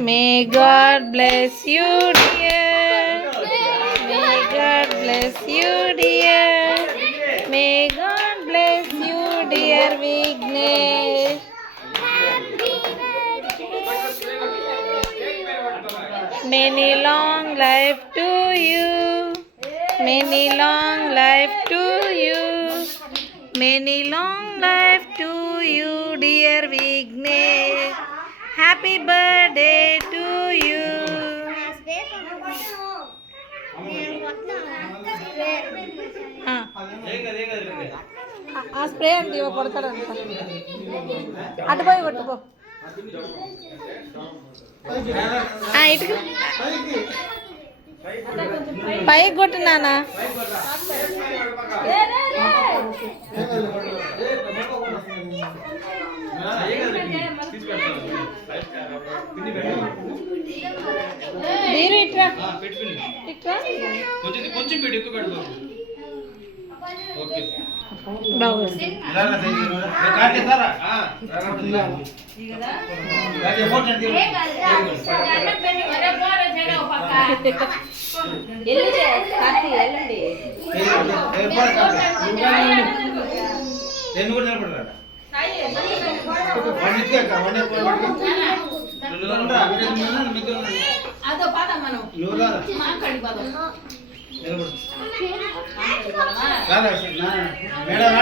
May God bless you, dear. May God bless you, dear. May God bless you, dear Vignesh. Many long life to you. Many long life to you. Many long life to you, dear Vignesh. Happy birthday to you. ఆ spray అండి కొడతాడంట అటు పోయి కొట్టుకో ఇటు పైకి కొట్టు నానా కొంచెం పెట్టి ఎక్కువ పెడతావు ఓకే అదో పాద మనం మేడం